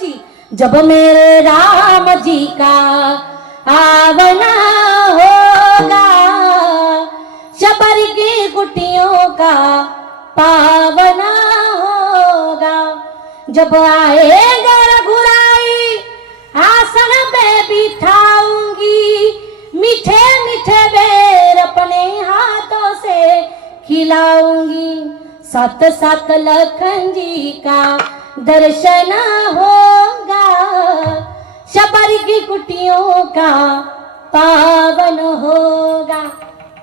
जी, जब मेरे राम जी का आवना होगा, शबर की कुटियों का पावना होगा। जब आएगा रघुराई आसन पे बिठाऊंगी, मीठे मीठे बेर अपने हाथों से खिलाऊंगी। सात सात लखन जी का दर्शन होगा, शबर की कुटियों का पावन होगा।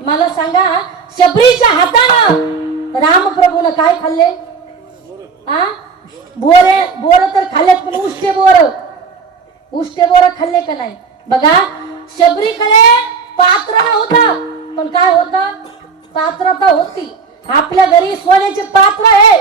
मला सांगा, शबरीच्या हातानं रामप्रभूनं काय खाल्ले? बोर तर खाल्लेत, पण उष्टे बोर खाल्ले का नाही? बघा, शबरीकडे पात्र नव्हतं, पण काय होतं? पात्रता होती. आपल्या घरी सोन्याचे पात्र आहे,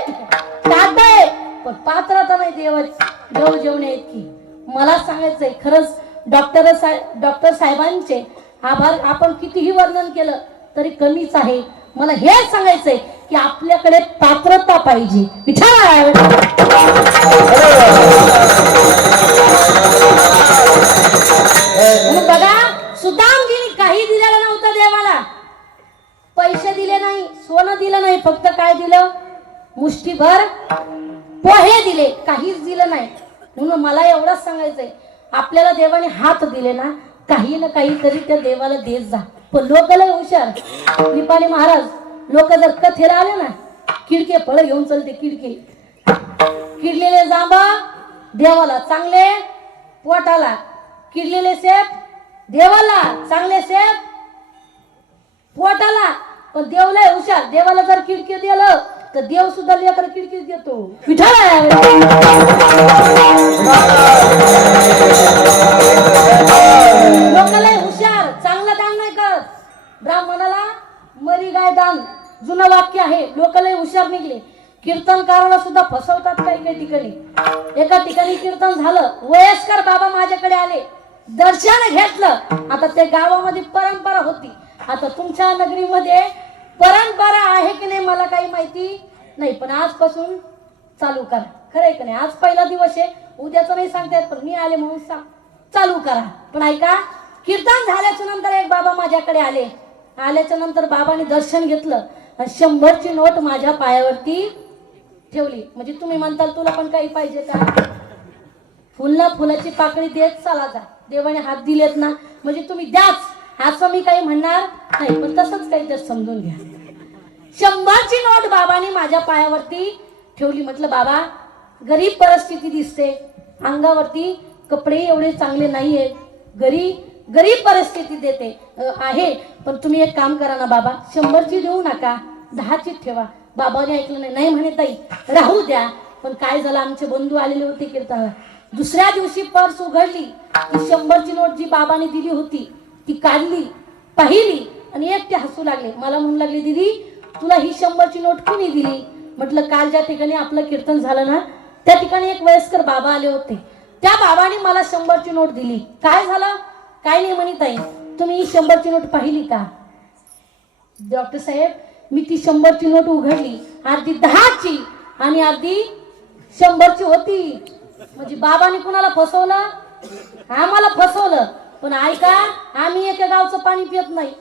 ताट आहे, पण पात्रता नाही देव जेवणे इतकी. मला सांगायचंय, खरंच डॉक्टर साहेबांचे आभार आपण कितीही वर्णन केलं तरी कमीच आहे. मला हे सांगायचंय की आपल्याकडे पात्रता पाहिजे. बघा, सुदामजीने काही दिलेलं नव्हतं देवाला. पैसे दिले नाही, सोनं दिलं नाही, फक्त काय दिलं? मुष्टीभर पोहे दिले, काहीच दिलं नाही. म्हणून मला एवढंच सांगायचंय, आपल्याला देवाने हात दिले ना, काही ना काहीतरी त्या देवाला देत जा. पण लोक लय हुशार. निपाणी महाराज लोक जर कथेला आले ना, किडके फळ घेऊन चलते. किडलेले जांबा देवाला, चांगले पोटाला. किडलेले सेब देवाला, चांगले सेब पोटाला. पण देव लय हुशार. देवाला जर किडके दिलं तर देव सुद्धा लेकर किडकी देतो. लोकांना हुशार, चांगलं दान नाही करत. ब्राह्मणाला मरी गाय दान, जुनं वाक्य आहे. लोकांना हुशार निघले. कीर्तनकाराला सुद्धा फसवतात काही काही ठिकाणी. एका ठिकाणी कीर्तन झालं, वयस्कर बाबा माझ्याकडे आले, दर्शन घेतलं. आता त्या गावामध्ये परंपरा होती. आता तुमच्या नगरीमध्ये परंपरा आहे की नाही मला काही माहिती नाही, पण आजपासून चालू करा. खरंय की नाही? आज पहिला दिवस आहे, उद्याचं नाही सांगता येत, पण मी आले म्हणून चालू करा. पण ऐका, कीर्तन झाल्याच्या नंतर एक बाबा माझ्याकडे आले. आल्याच्या नंतर बाबाने दर्शन घेतलं आणि 100ची नोट माझ्या पायावरती ठेवली. म्हणजे तुम्ही म्हणताल तुला पण काही पाहिजे का? फुलाची पाकळी देत चाला जा. देवाने हात दिलेत ना, म्हणजे तुम्ही द्याच, असं मी काही म्हणणार नाही, पण तसंच काही तर समजून घ्या. 100ची नोट बाबांनी माझ्या पायावरती ठेवली. म्हटलं बाबा, गरीब परिस्थिती दिसते, अंगावरती कपडे एवढे चांगले नाहीये, गरीब परिस्थिती देते आहे, पण तुम्ही एक काम करा ना बाबा, 100ची देऊ नका, 10ची ठेवा. बाबाने ऐकलं नाही. नाही म्हणे ताई, राहू द्या. पण काय झालं, आमचे बंधू आलेले होते कीर्तनाला. दुसऱ्या दिवशी पर्स उघडली, ती 100ची नोट जी बाबाने दिली होती ती काढली, पाहिली आणि एकटे हसू लागले. मला म्हणू लागले, दीदी तुला ही 100ची नोट कोणी दिली? म्हटलं, काल ज्या ठिकाणी आपलं कीर्तन झालं ना, त्या ठिकाणी एक वयस्कर बाबा आले होते, त्या बाबाने मला 100ची नोट दिली. काय झालं? काय नाही म्हणे ताई, तुम्ही ही 100ची नोट पाहिली का? डॉक्टर साहेब, मी ती 100ची नोट उघडली, अर्धी 10ची आणि अर्धी 100ची होती. म्हणजे बाबाने कुणाला फसवलं? आम्हाला फसवलं. पण ऐका, आम्ही एका गावचं पाणी पित नाही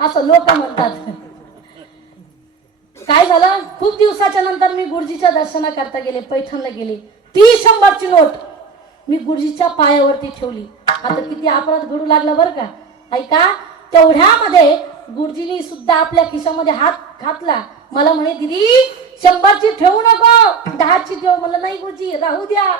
असं लोक म्हणतात. काय झालं, खूप दिवसाच्या नंतर मी गुरुजीच्या दर्शनाकरता गेले, पैठणला गेले. ती 100ची नोट मी गुरुजीच्या पायावरती ठेवली. आता किती अपराध घडू लागला बरं का. ऐका, तेवढ्यामध्ये गुरुजींनी सुद्धा आपल्या खिशामध्ये हात घातला. मला म्हणे, दीदी 100ची ठेवू नको, 10ची ठेव. मला नाही गुरुजी, राहू द्या.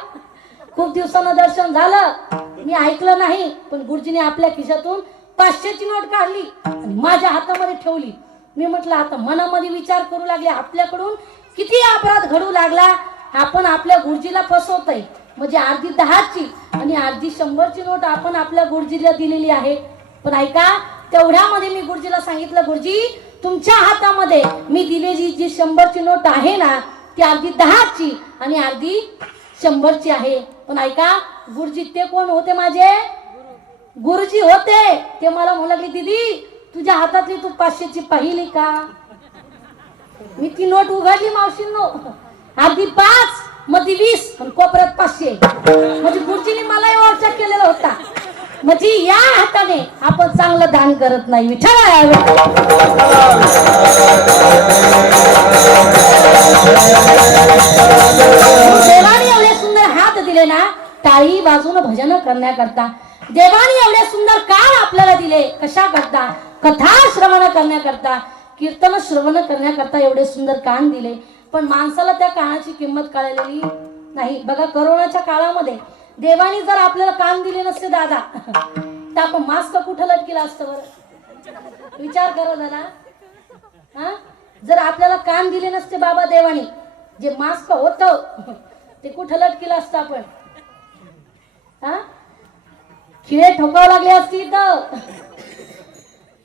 खूप दिवसानं दर्शन झालं, मी ऐकलं नाही, पण गुरुजीने आपल्या खिशातून 500ची नोट काढली आणि माझ्या हातामध्ये ठेवली. मी म्हटलं, आता मनामध्ये विचार करू लागले, आपल्याकडून किती अपराध घडू लागला. आपण आपल्या गुरुजीला फसवतोय. म्हणजे अर्धी 10ची आणि अर्धी 100ची नोट आपण आपल्या गुरुजीला दिलेली आहे. पण ऐका, तेवढ्यामध्ये मी गुरुजीला सांगितलं, गुरुजी तुमच्या हातामध्ये मी दिलेली जी 100ची नोट आहे ना, ती अर्धी 10ची आणि अर्धी 100ची आहे. पण ऐका, गुरुजी ते कोण होते? माझे गुरुजी होते. ते मला म्हणू लागले, दीदी तुझ्या हातातली तू 500ची पाहिली का? मी ती नोट उघडली मावशींनो, अर्धी 5 मध्ये 20 पण कोपऱ्यात 500. म्हणजे गुरुजींनी मला ओळख केलेला होता. म्हणजे या हाताने आपण चांगलं दान करत नाही. विठ्ठल देवाने एवढे सुंदर हात दिले ना, टाळी वाजून भजन करण्याकरता. देवाने एवढे सुंदर कान आपल्याला दिले कशा करता? कथा श्रवण करण्याकरता, कीर्तन श्रवण करण्याकरता एवढे सुंदर कान दिले. पण माणसाला त्या कानाची किंमत कळलेली नाही. बघा, कोरोनाच्या काळामध्ये देवानी जर आपल्याला कान दिले नसते दादा, तर आपण मास्क कुठं लटकेला असतं बरं? विचार करा जरा. हा, जर आपल्याला कान दिले नसते बाबा देवानी, जे मास्क होत ते कुठं लटकेलं असतं आपण? हा, खिळे ठोकावं लागले असती. तर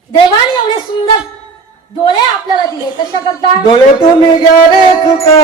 देवाने एवढे सुंदर डोळे आपल्याला दिले कशा करता? डोळे तुम्ही घ्या रे तुका,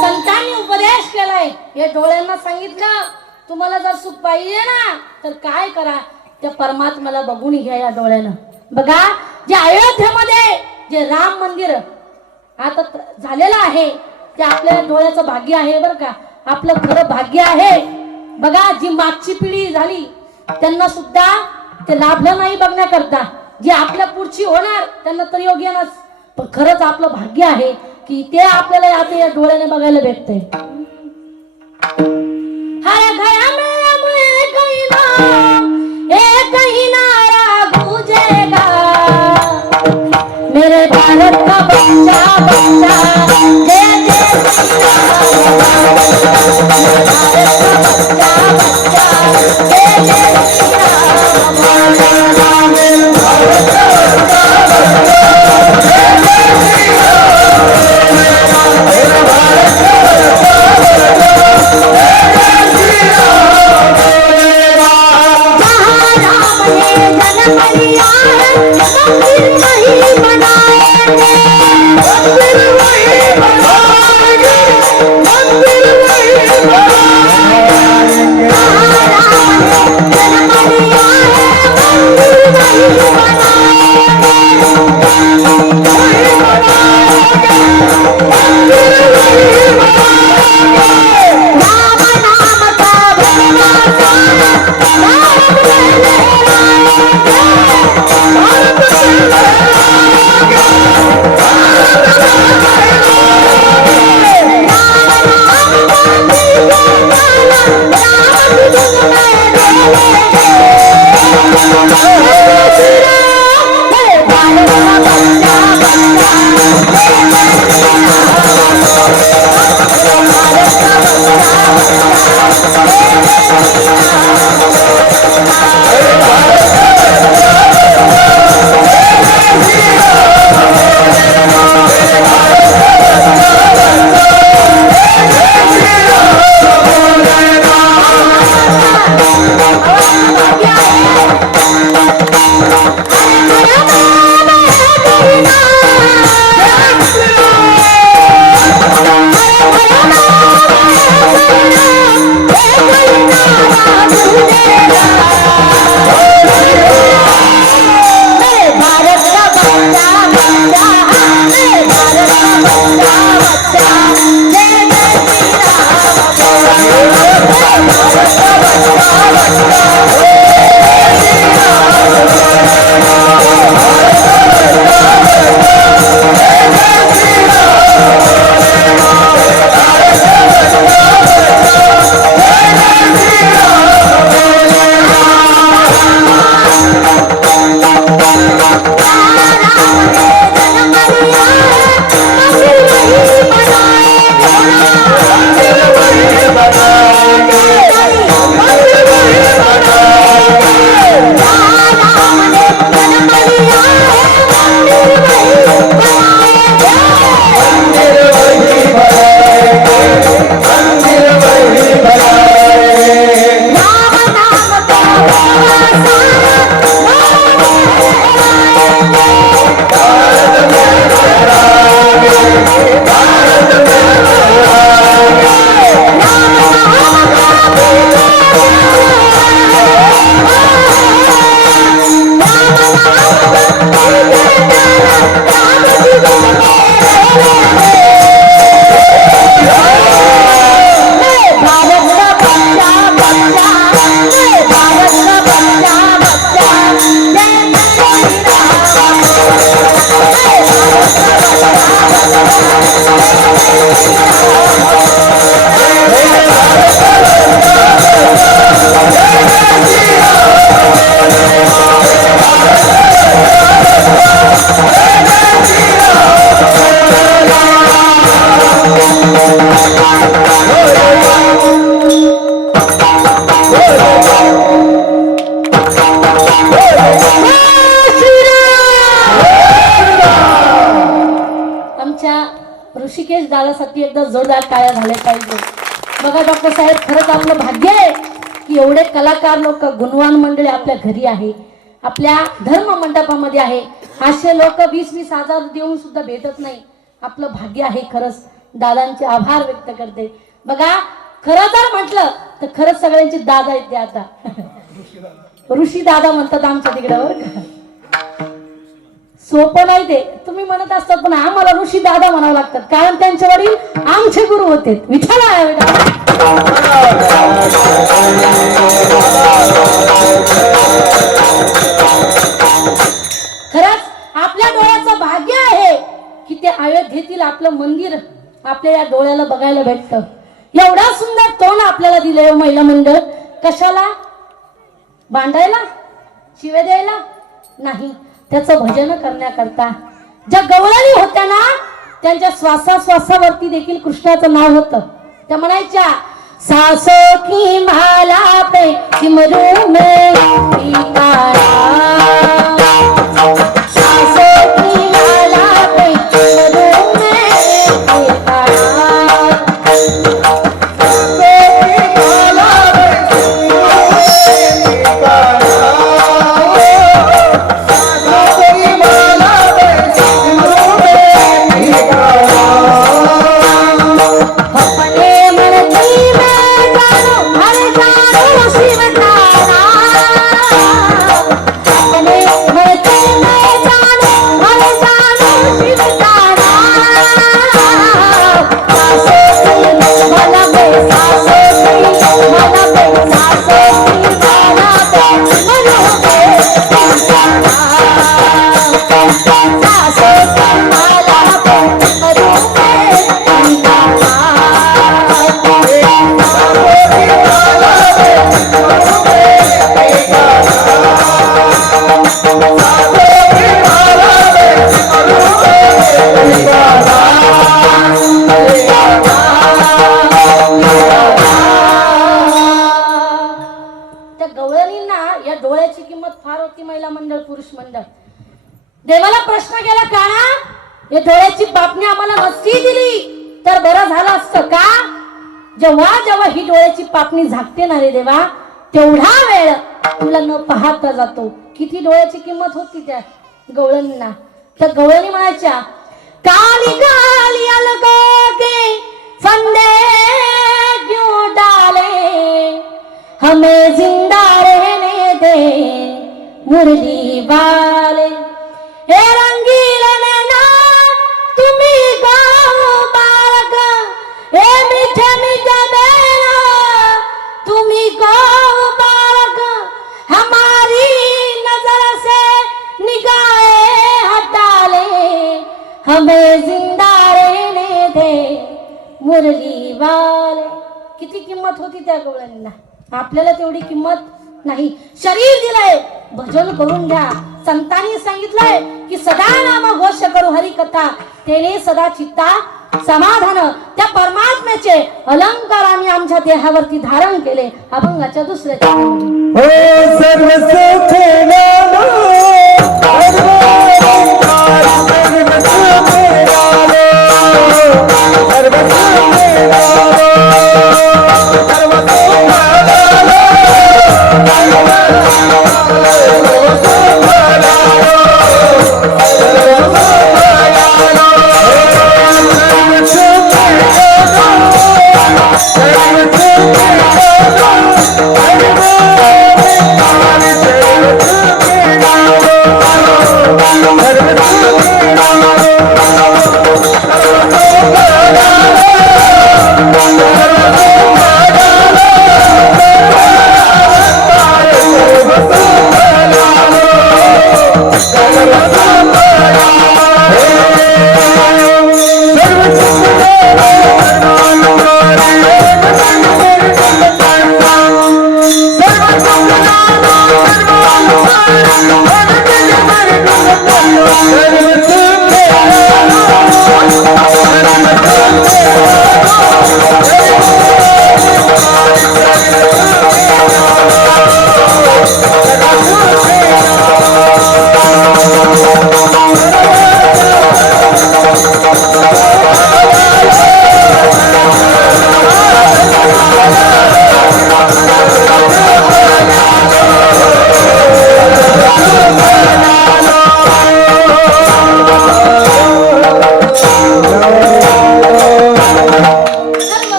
संतांनी उपदेश केलाय. हे डोळ्यांना सांगितलं, तुम्हाला जर सुख पाहिजे ना तर काय करा? त्या परमात्म्याला बघून घ्या या डोळ्यानं. बघा, जे अयोध्येमध्ये जे राम मंदिर आता झालेलं आहे ते आपल्या डोळ्याचं भाग्य आहे बरं का. आपलं खरं भाग्य आहे. बघा, जी मागची पिढी झाली त्यांना सुद्धा ते लाभलं नाही बघण्याकरता. जी आपल्या पुढची होणार त्यांना तर योग्यच. पण खरंच आपलं भाग्य आहे की ते आपल्याला आता या डोळ्याने बघायला भेटतंय. हर घर में कोई ना एक ही नारा गूंजेगा, मेरे भारत का बच्चा बच्चा जय जय श्री राम, मेरे भारत का बच्चा बच्चा जय जय श्री राम, मेरे भारत का बच्चा बच्चा जय जय श्री राम, मेरे भारत का बच्चा बच्चा जय जय श्री राम। जहाँ राम ने जन्म लिया है मंदिर वही बनाएंगे, मंदिर वही बनाएंगे, मंदिर वही बनाएंगे। जहाँ राम ने जन्म लिया है मंदिर वही बनाएंगे, वही बनाएंगे, मंदिर वही बनाएंगे। राम नाम का वनवास आया, राम में लहराएंगे, भारत में लहराएंगे, भारत में लहराएंगे। राम नाम का दीपक ज्वाला, राम की धुन में डोलेंगे। जय श्री राम, मेरे भारत का बच्चा बच्चा जय जय श्री राम, मेरे भारत का बच्चा बच्चा जय जय श्री राम। त्यांच्यासाठी एकदा जोरदार टाळ्या झाल्या पाहिजे. बघा डॉक्टर साहेब, खरंच आपलं भाग्य आहे की एवढे कलाकार लोक, गुणवान मंडळी आपल्या घरी आहे, आपल्या धर्म मंडपामध्ये आहे. असे लोक 20-20 हजार देऊन सुद्धा भेटत नाही. आपलं भाग्य आहे. खरंच दादांचे आभार व्यक्त करते. बघा, खरं जर म्हटलं तर खरंच सगळ्यांचे दादा आहेत ते आता ऋषी दादा म्हणतात आमच्या तिकडं. सोपं नाही ते, तुम्ही म्हणत असतात, पण आम्हाला ऋषी दादा म्हणावं लागतात, कारण त्यांचे वडील आमचे गुरु होते. विठ्ठला आहे बेटा. खरंच आपल्या डोळ्याचं भाग्य आहे की ते अयोध्येतील आपलं मंदिर आपल्या या डोळ्याला बघायला भेटतं. एवढा सुंदर तोंड आपल्याला दिलंय महिला मंडळ. कशाला? भांडायला, शिवे द्यायला नाही, त्याचं भजन करण्याकरता. ज्या गवळणी होत्या ना, त्यांच्या श्वासाश्वासावरती देखील कृष्णाचं नाव होतं. त्या म्हणायच्या, सासो की माला पे सिमरू में सासो की माला पे सिमरू में देवाला प्रश्न केला, काना हे डोळ्याची बातमी आम्हाला नसती दिली तर बरं झालं असतं का? जेव्हा जेव्हा ही डोळ्याची पापणी झाकते ना रे देवा, तेवढा वेळ तुला न पाहता जातो. किती डोळ्याची किंमत होती त्या गवळणींना. त्या गवळणी म्हणायच्या, काली काली अलगोगे फंदे क्यों डाले, हमें जिंदा रहने दे मुरली वाले. हे रंगीले नैना तुम्ही गाओ बालक, हे मीठे मीठे नैना तुम्ही गाओ बालक, हमारी नजर से निगाहें हटा ले, हमें जिंदा रहने दे मुरली वाले. किती किंमत होती त्या गवळणींना. आपल्याला तेवढी किंमत नाही. शरीर दिलंय, भजन करून घ्या. संतांनी सांगितलंय की सदा नाम घोष करू हरी कथा, तेने सदा चित्ता समाधान. त्या परमात्म्याचे अलंकार आम्ही आमच्या देहावरती धारण केले. अभंगाच्या दुसऱ्या हो सर्व सुख नाम,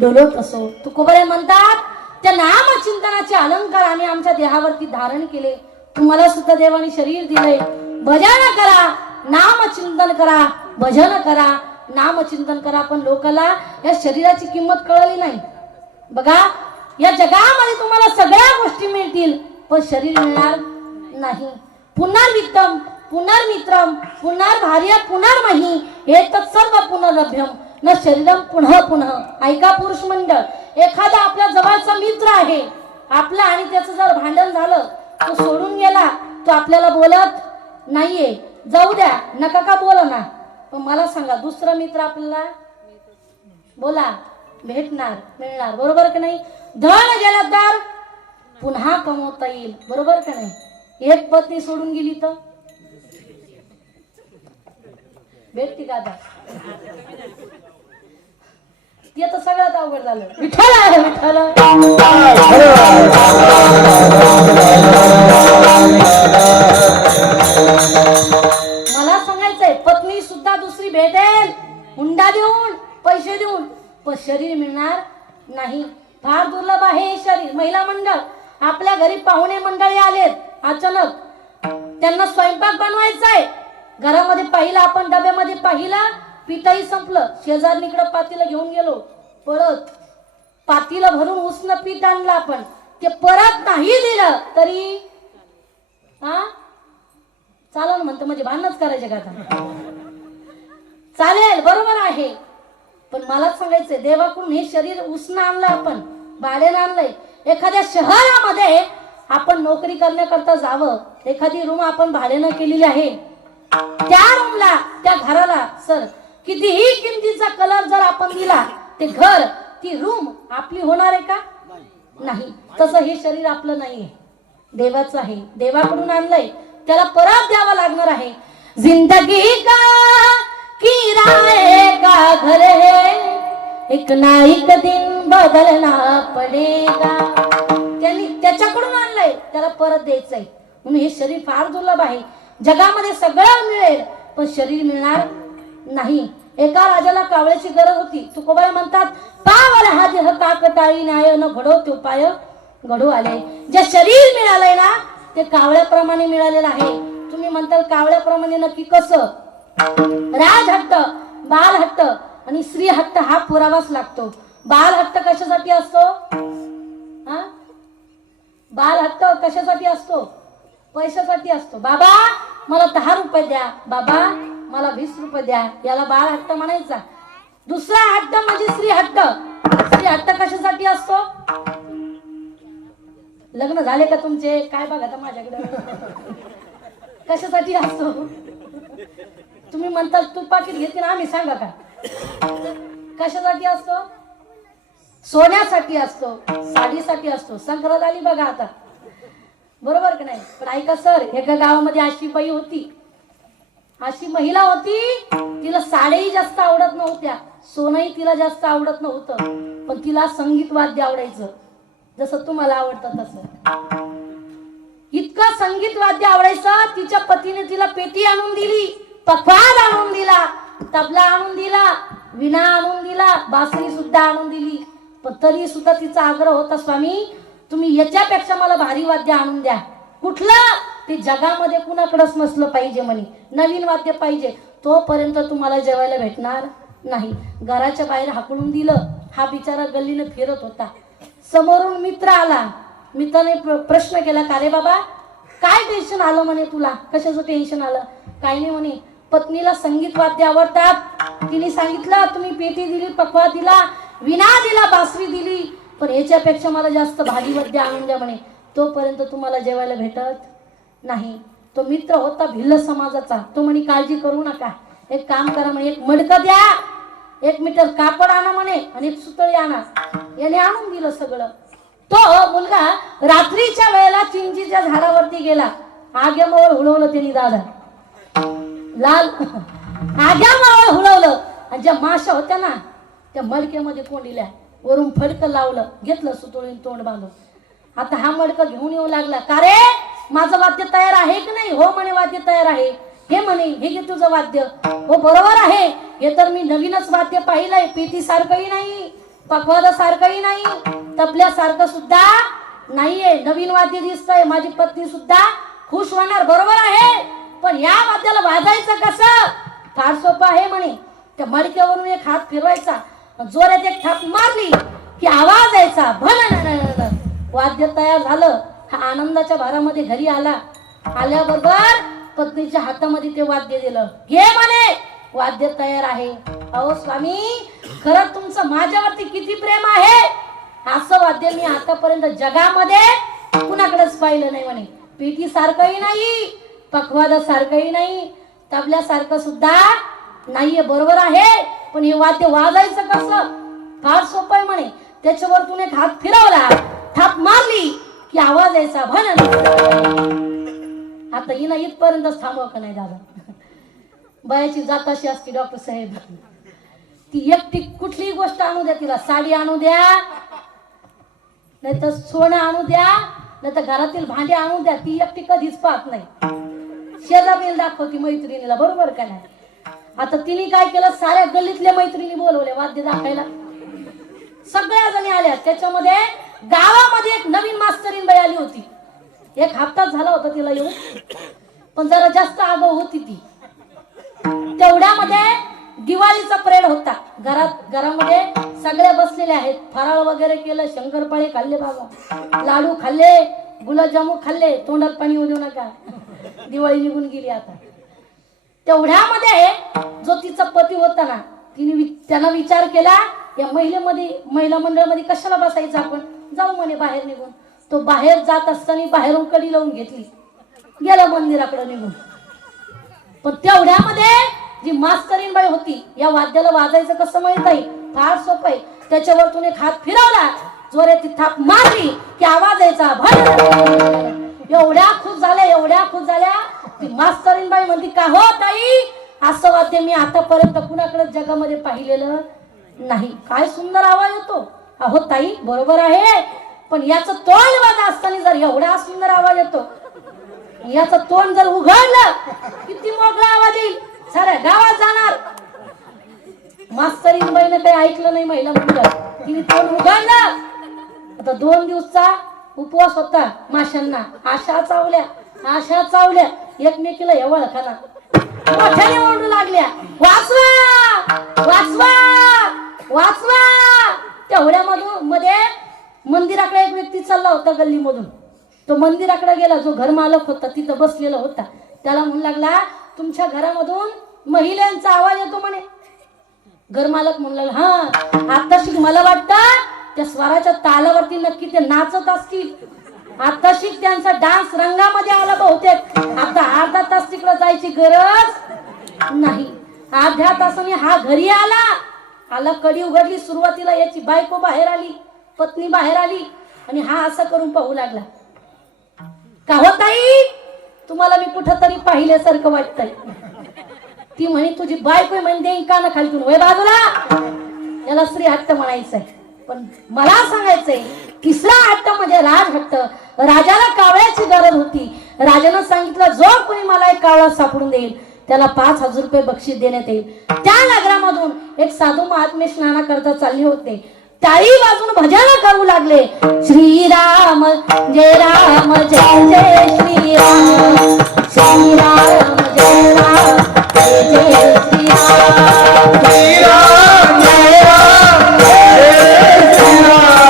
डोलत असो. तुकोबरे म्हणतात त्या नामचिंतनाचे अलंकार आम्ही आमच्या देहावरती धारण केले. तुम्हाला सुद्धा देवाने शरीर दिले. भजन करा, नामचिंतन करा, भजन करा, नामचिंतन करा. पण लोकाला या शरीराची किंमत कळली नाही. बघा, या जगामध्ये तुम्हाला सगळ्या गोष्टी मिळतील पण शरीर मिळणार नाही. पुनर्वित्तम पुनर्मित्रम पुनर्भार्या पुनर्मही एतत् सर्व पुनर्लभ्यम न शरीरम पुनः पुनः. ऐका पुरुष मंडळ, एखादा आपल्या जवळचा मित्र आहे आपला आणि त्याचं जर भांडण झालं, तो सोडून गेला, तो आपल्याला बोलत नाहीये, जाऊ द्या, नका का बोला ना. पण मला सांगा, दुसरा मित्र आपल्याला बोला भेटणार, मिळणार, बरोबर का नाही. धन गेलं तर पुन्हा कमवता येईल, बरोबर का नाही. एक पत्नी सोडून गेली तर भेटती का आता. ते तर सगळ्यात अवघड झालं. विठ्ठल आहे विठ्ठल. मला सांगायचंय, पत्नी सुद्धा दुसरी भेटेल, हुंडा देऊन, पैसे देऊन, पण शरीर मिळणार नाही. फार दुर्लभ आहे हे शरीर. महिला मंडळ, आपल्या घरी पाहुणे मंडळी आलेत अचानक, त्यांना स्वयंपाक बनवायचा आहे. घरामध्ये पाहिलं आपण, डब्यामध्ये पाहिलं, पिठाही संपलं. शेजारणीकडे पातीला घेऊन गेलो, पळत पातीला भरून उष्ण पीठ आणलं आपण, ते परत नाही दिलं तरी हा चालेल म्हणतं. म्हणजे भांडणच करायचे का आता. चालेल, बरोबर आहे, पण मला सांगायचंय, देवाकडून हे शरीर उष्ण आणलं, आपण भाड्यानं आणलंय. एखाद्या शहरामध्ये आपण नोकरी करण्याकरता जावं, एखादी रूम आपण भाड्यानं केलेली आहे, त्या रूमला, त्या घराला सर कितीही किमतीचा कलर जर आपण दिला, ते घर, ती रूम आपली होणार आहे का. नाही. तसं हे शरीर आपलं नाहीये, देवाचं आहे. देवाकडून आणलंय, त्याला परत द्यावं लागणार आहे. जिंदगी का किराए का घर है, एक ना एक दिन बदलना पडेगा. त्यांनी त्याच्याकडून आणलंय, त्याला परत द्यायचंय. म्हणून हे शरीर फार दुर्लभ आहे. जगामध्ये सगळं मिळेल पण शरीर मिळणार नाही. एका राजाला कावळ्याची गरज होती. तुकोबाई म्हणतात, पावल हा देह काकटाळी न्याय न घडो तो पाय घडू आले. जे शरीर मिळालंय ना, ते कावळ्याप्रमाणे मिळालेलं आहे. तुम्ही म्हणताल कावळ्याप्रमाणे नक्की कसं. राजहट्ट, बालहट्ट आणि स्त्री हट्ट हा पुरावाच लागतो. बालहट्ट कशासाठी असतो. हा, बालहट्ट कशासाठी असतो. पैशासाठी असतो. बाबा मला 10 रुपये द्या, बाबा मला 20 रुपये द्या, याला बाळ हट्ट म्हणायचा. दुसरा हट्ट म्हणजे स्त्री हट्ट. स्त्री हट्ट कशासाठी असतो. लग्न झाले का तुमचे, काय बघा आता माझ्याकडे. कशासाठी असतो. तुम्ही म्हणताल तू पाकिट घेते ना, आम्ही सांगा का. कशासाठी असतो. सोन्यासाठी असतो, साडीसाठी असतो. संक्रांत आली बघा आता, बरोबर का नाही. पण ऐका सर, एका गावामध्ये अशी बाई होती, अशी महिला होती, तिला साड्याही जास्त आवडत नव्हत्या, सोनंही तिला जास्त आवडत नव्हतं, पण तिला संगीत वाद्य आवडायचं, जसं तुम्हाला आवडतं तसं. इतकं संगीत वाद्य आवडायचं. तिच्या पतीने तिला पेटी आणून दिली, पखवाज आणून दिला, तबला आणून दिला, विणा आणून दिला, बासरी सुद्धा आणून दिली. पण तरी सुद्धा तिचा आग्रह होता, स्वामी तुम्ही याच्यापेक्षा मला भारी वाद्य आणून द्या. कुठलं. ते जगामध्ये कुणाकडेच नसलं पाहिजे म्हणे, नवीन वाद्य पाहिजे. तोपर्यंत तुम्हाला जेवायला भेटणार नाही. घराच्या बाहेर हाकलून दिलं. हा बिचारा गल्लीनं फिरत होता. समोरून मित्र आला. मित्राने प्रश्न केला, का रे बाबा काय टेन्शन आलं म्हणे तुला. कशाचं टेन्शन आलं. काय नाही म्हणे, पत्नीला संगीत वाद्य आवडतात. तिने सांगितलं तुम्ही पेटी दिली, पकवा दिला, विणा दिला, बासरी दिली, पण याच्यापेक्षा मला जास्त भारी वाद्य आणून द्या म्हणे. तोपर्यंत तुम्हाला जेवायला भेटत नाही. तो मित्र होता भिल्ल समाजाचा. तो म्हणे काळजी करू नका, एक काम करा म्हणे, एक मडकं द्या, 1 मीटर कापड आणा म्हणे, आणि 1 सुतळी आणा. याने आणून दिलं सगळं. तो मुलगा रात्रीच्या वेळेला चिंचीच्या झाडावरती गेला. आग्यामावळ हुळवलं त्यांनी दादा, लाल आग्यामावळ हुळवलं, आणि ज्या माशा होत्या ना त्या मडक्यामध्ये कोंडिल्या, वरून फडकं लावलं, घेतलं सुतळीन तोंड बांधून. आता हा मडकं घेऊन येऊ लागला. का रे माझं वाद्य तयार आहे की नाही. हो म्हणे वाद्य तयार आहे. हे म्हणे हे घे तुझं वाद्य. हो बरोबर आहे, हे तर मी नवीनच वाद्य पाहिलंय, पेटी सारखंही नाही, पखवादासारखंही नाही, तबल्यासारखं सुद्धा नाहीये. नवीन वाद्य दिसतंय, माझी पत्नी सुद्धा खुश होणार, बरोबर आहे. पण या वाद्याला वाजायचं कसं? फार सोपं आहे म्हणे. त्या मडक्यावरून एक हात फिरवायचा, जोरात एक थाप मारली की आवाज यायचा, भन. वाद्य तयार झालं. हा आनंदाच्या भारामध्ये घरी आला. आल्याबरोबर पत्नीच्या हातामध्ये ते वाद्य दिलं. घे म्हणे, वाद्य तयार आहे. अहो स्वामी, खरं तुमचं माझ्यावरती किती प्रेम आहे. असं वाद्य मी आतापर्यंत जगामध्ये कुणाकडेच पाहिलं नाही म्हणे. पेटी सारखंही नाही, पखवादासारखंही नाही, तबल्यासारखं सुद्धा नाहीये, बरोबर आहे. पण हे वाद्य वाजायचं कसं? फार सोपं आहे म्हणे. त्याच्यावर तूने एक हात फिरवला, थाप मारली की आवाज यायचा, भन. आता हिनं इथपर्यंतच थांबव का नाही दादा? बायाची जात अशी असते डॉक्टर साहेब. ती एकटी कुठलीही गोष्ट आणू द्या, तिला साडी आणू द्या, नाही तर सोनं आणू द्या, नाही तर घरातील भांडे आणू द्या, ती एकटी कधीच पाहत नाही. शेजारीला दाखवती मैत्रिणीला, बरोबर का नाही? आता तिने काय केलं, साऱ्या गल्लीतल्या मैत्रिणी बोलवल्या वाद्य दाखवायला. सगळ्या जणी आल्या. त्याच्यामध्ये गावामध्ये एक नवीन मास्तरीन बाई आली होती. एक हप्ता झाला होता तिला येऊन, पण जरा जास्त आगाऊ होती ती. तेवढ्यामध्ये दिवाळीचा परेड होता. घरामध्ये सगळे बसलेले आहेत. फराळ वगैरे केलं, शंकरपाळे खाल्ले बाबा, लाडू खाल्ले, गुलाबजामू खाल्ले. तोंडात पाणी येऊ देऊ नका, दिवाळी निघून गेली आता. तेवढ्यामध्ये जो तिचा पती होता ना, त्यानं विचार केला, या महिला मंडळामध्ये कशाला बसायचं, आपण जाऊ म्हणे बाहेर निघून. तो बाहेर जात असताना बाहेरून कडी लावून घेतली, गेला मंदिराकडे निघून. पण तेवढ्यामध्ये जी मास्तरीन बाई होती, या वाद्याला वाजायचं कसं माहित आहे? फार सोपं आहे. त्याच्यावर एक हात फिरवला, जोरात थाप मारली की आवाज यायचा, भन. एवढ्या खुश झाल्या ती मास्तरीन बाई म्हणती, का हो ताई, असं वाद्य मी आतापर्यंत कुणाकडे जगामध्ये पाहिलेलं नाही. काय सुंदर आवाज येतो. अहो ताई, बरोबर आहे, पण याचं तोंड वाजा असताना जर एवढा सुंदर आवाज येतो, याचं तोंड जर उघडलं किती मोकळा आवाज येईल, साऱ्या गावात जाणार. मास्तरीन बाईने काही ऐकलं नाही. महिला मंडळ तिने तोंड उघडलं. आता 2 दिवसचा उपवास होता माशांना. आशा चावल्या एकमेकीला एवढ खाना मोठ्याने ओरडू लागल्या, वाचवा वाचवा वाचवा. तेवढ्यामधून मध्ये मंदिराकडे एक व्यक्ती चालला होता गल्लीमधून. तो मंदिराकडे गेला. जो घर मालक होता तिथं बसलेला होता, त्याला म्हणू लागला, तुमच्या घरामधून महिलांचा आवाज येतो म्हणे. घर मालक म्हणू लागला, हा आताशी मला वाटतं त्या स्वराच्या तालावरती नक्की ते नाचत असतील. आताशी त्यांचा डान्स रंगामध्ये आला बहुतेक. आता अर्धा तास तिकडे जायची गरज नाही. अर्ध्या तासाने हा घरी आला, कडी उघडली. सुरुवातीला याची बायको बाहेर आली, पत्नी बाहेर आली, आणि हा असं करून पाहू लागला, का हो ताई, तुम्हाला मी कुठंतरी पाहिल्यासारखं वाटतंय. ती म्हणे, तुझी बायको म्हणजे देईन काना खालतून, वय बाजूला. याला स्त्री हट्ट म्हणायचंय. पण मला सांगायचंय, तिसरा हट्ट म्हणजे राजहट्ट. राजाला कावळ्याची गरज होती. राजानं सांगितलं, जो कोणी मला एक कावळा सापडून देईल त्याला 5,000 रुपये बक्षीस देण्यात येईल. त्या नगरामधून एक साधू महात्मे स्नाना करता चालले होते. टाळी वाजून भजन करू लागले, श्रीराम जय राम जय जय श्रीराम, श्रीराम जय राम जय जय श्रीराम, श्रीराम जय राम जय श्रीराम,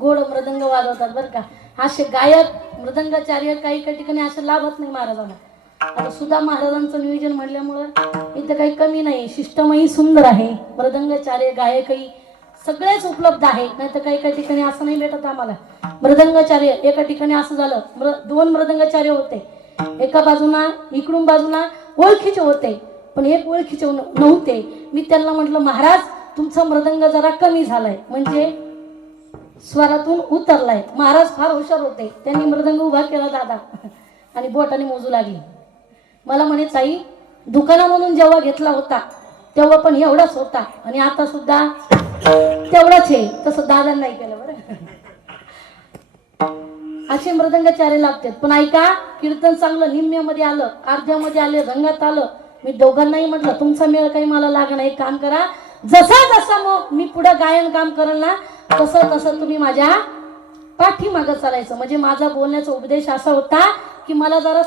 गोड मृदंग वाजवतात बरं का. असे गायक मृदंगाचार्य काही ठिकाणी असं लाभत नाही महाराजांना. आता सुद्धा महाराजांचं नियोजन म्हणल्यामुळं इथं काही कमी नाही, शिष्टमही सुंदर आहे, मृदंगाचार्य गायकही सगळेच उपलब्ध आहे. नाही तर काही ठिकाणी असं नाही भेटत आम्हाला. मृदंगाचार्य एका ठिकाणी असं झालं, दोन मृदंगाचार्य होते, एका बाजूला इकडून बाजूला ओळखीचे होते, पण एक ओळखीचे नव्हते. मी त्यांना म्हटलं महाराज तुमचा मृदंग जरा कमी झालाय, म्हणजे स्वरातून उतरलाय. महाराज फार हुशार होते, त्यांनी मृदंग उभा केला दादा आणि बोटाने मोजू लागली. मला म्हणे ताई दुकानामधून जेव्हा घेतला होता तेव्हा पण एवढाच होता आणि आता सुद्धा तेवढाच आहे. तसं दादा नाही केलं बरं. असे मृदंगाचार्य लागतात. पण ऐका, कीर्तन चांगलं निम्म्यामध्ये आलं, अर्ध्यामध्ये आले, रंगात आलं. मी दोघांनाही म्हटलं तुमचा मेळ काही मला लागणार, एक काम करा, जसा मग मी पुढे गायन काम करेल ना तसं तुम्ही माझ्या पाठीमागं चालायचं. म्हणजे माझा बोलण्याचा उपदेश असा होता की मला जरा